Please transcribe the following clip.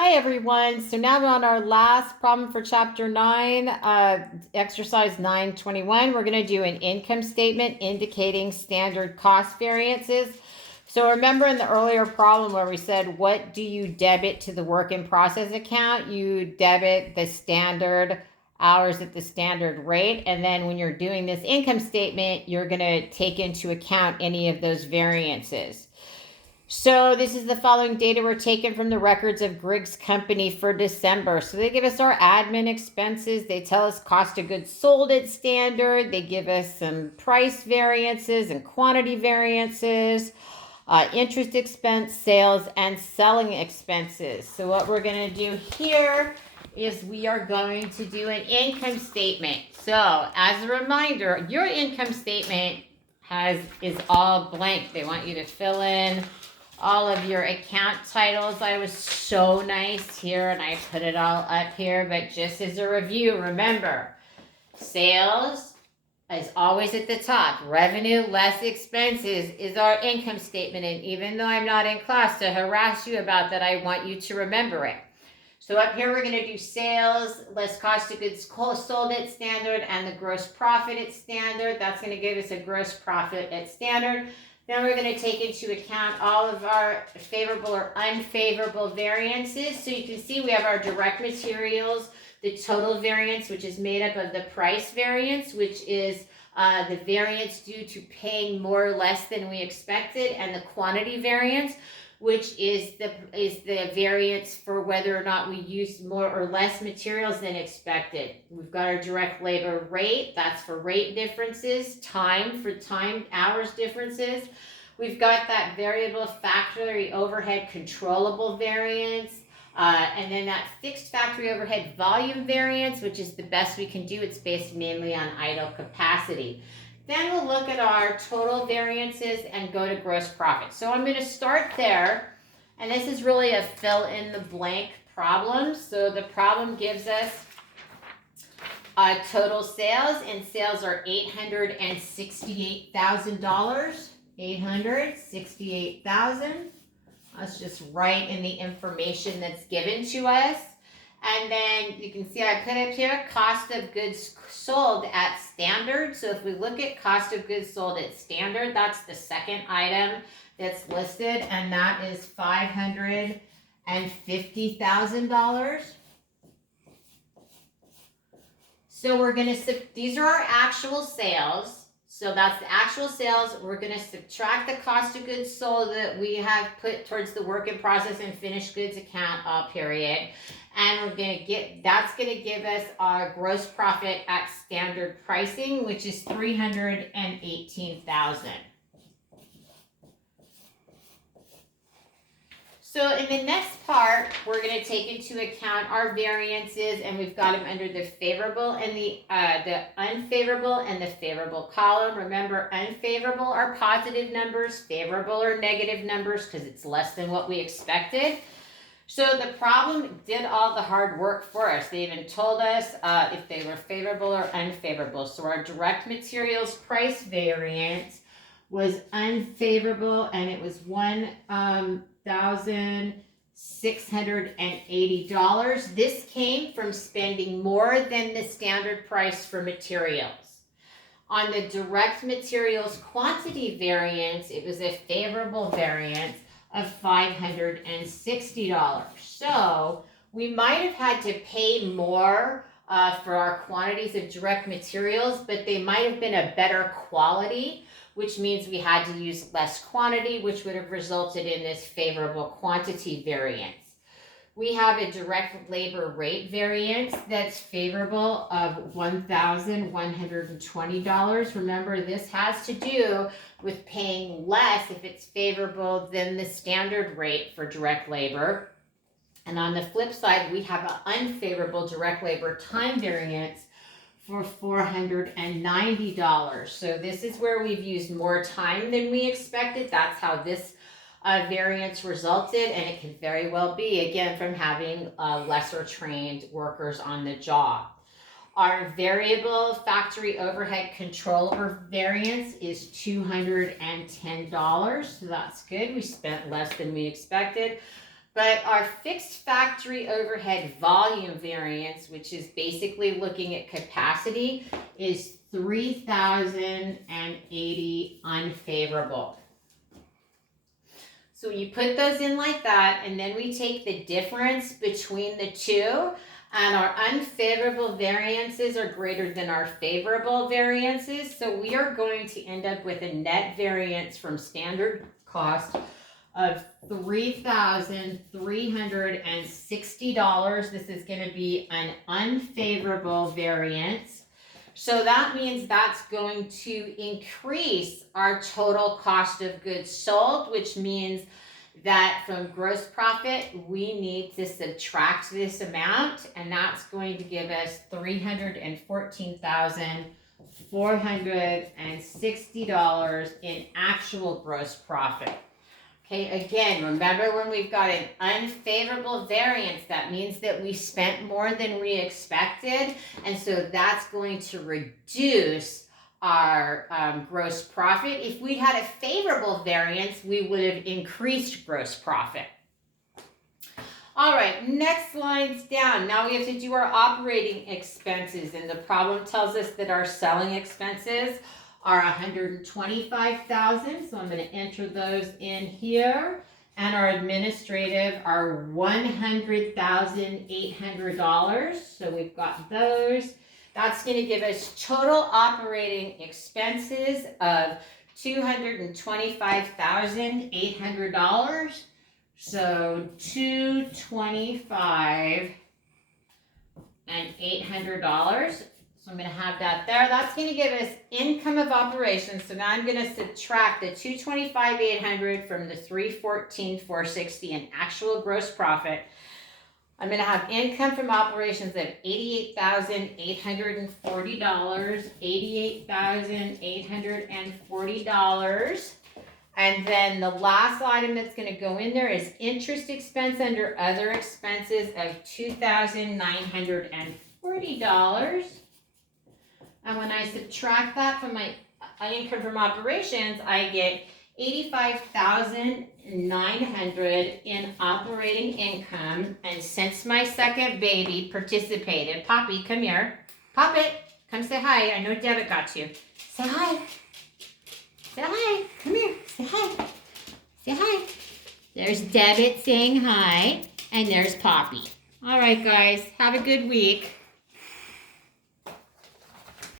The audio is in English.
Hi everyone. So now we're on our last problem for chapter 9, exercise 921. We're going to do an income statement indicating standard cost variances. So remember in the earlier problem where we said, what do you debit to the work in process account? You debit the standard hours at the standard rate. And then when you're doing this income statement, you're going to take into account any of those variances. So this is the following data were taken from the records of Griggs Company for December. So they give us our admin expenses. They tell us cost of goods sold at standard. They give us some price variances and quantity variances, interest expense, sales, and selling expenses. So what we're going to do here is we are going to do an income statement. So as a reminder, your income statement is all blank. They want you to fill in all of your account titles. I was so nice here and I put it all up here, but just as a review, remember, sales is always at the top. Revenue less expenses is our income statement. And even though I'm not in class to harass you about that, I want you to remember it. So up here, we're going to do sales less cost of goods sold at standard and the gross profit at standard. That's going to give us a gross profit at standard. Then we're going to take into account all of our favorable or unfavorable variances. So you can see we have our direct materials, the total variance, which is made up of the price variance, which is the variance due to paying more or less than we expected, and the quantity variance, which is the variance for whether or not we use more or less materials than expected. We've got our direct labor rate, that's for rate differences, time for time hours differences. We've got that variable factory overhead controllable variance, and then that fixed factory overhead volume variance, which is the best we can do. It's based mainly on idle capacity. Then we'll look at our total variances and go to gross profit. So I'm going to start there, and this is really a fill in the blank problem. So the problem gives us total sales, and sales are $868,000. $868,000. Let's just write in the information that's given to us. And then you can see I put up here cost of goods sold at standard. So if we look at cost of goods sold at standard, that's the second item that's listed, and that is $550,000. So we're going to, these are our actual sales. So that's the actual sales. We're going to subtract the cost of goods sold that we have put towards the work in process and finished goods account period. And we're going to get, that's going to give us our gross profit at standard pricing, which is $318,000. So in the next part, we're going to take into account our variances, and we've got them under the favorable and the unfavorable and the favorable column. Remember, unfavorable are positive numbers, favorable are negative numbers because it's less than what we expected. So the problem did all the hard work for us. They even told us if they were favorable or unfavorable. So our direct materials price variance was unfavorable, and it was $1,680. This came from spending more than the standard price for materials. On the direct materials quantity variance, it was a favorable variance of $560. So we might have had to pay more for our quantities of direct materials, but they might have been a better quality, which means we had to use less quantity, which would have resulted in this favorable quantity variance. We have a direct labor rate variance that's favorable of $1,120. Remember, this has to do with paying less if it's favorable than the standard rate for direct labor. And on the flip side, we have an unfavorable direct labor time variance for $490. So this is where we've used more time than we expected. That's how this variance resulted, and it could very well be, again, from having lesser trained workers on the job. Our variable factory overhead controller variance is $210, so that's good. We spent less than we expected. But our fixed factory overhead volume variance, which is basically looking at capacity, is 3,080 unfavorable. So you put those in like that, and then we take the difference between the two, and our unfavorable variances are greater than our favorable variances. So we are going to end up with a net variance from standard cost of $3,360. This is going to be an unfavorable variance. So that means that's going to increase our total cost of goods sold, which means that from gross profit, we need to subtract this amount, and that's going to give us $314,460 in actual gross profit. Okay, again, remember when we've got an unfavorable variance, that means that we spent more than we expected, and so that's going to reduce our gross profit. If we had a favorable variance, we would have increased gross profit. All right, next line's down. Now we have to do our operating expenses, and the problem tells us that our selling expenses are $125,000, so I'm going to enter those in here. And our administrative are $100,800, so we've got those. That's going to give us total operating expenses of $225,800. So $225,800. So I'm going to have that there. That's going to give us income of operations. So now I'm going to subtract the $225,800 from the $314,460 in actual gross profit. I'm going to have income from operations of $88,840. $88,840. And then the last item that's going to go in there is interest expense under other expenses of $2,940. And when I subtract that from my income from operations, I get $85,900 in operating income. And since my second baby participated, Poppy, come here. Poppet, come say hi. I know Debit got you. Say hi. Say hi. Come here. Say hi. Say hi. There's Debit saying hi. And there's Poppy. All right, guys. Have a good week.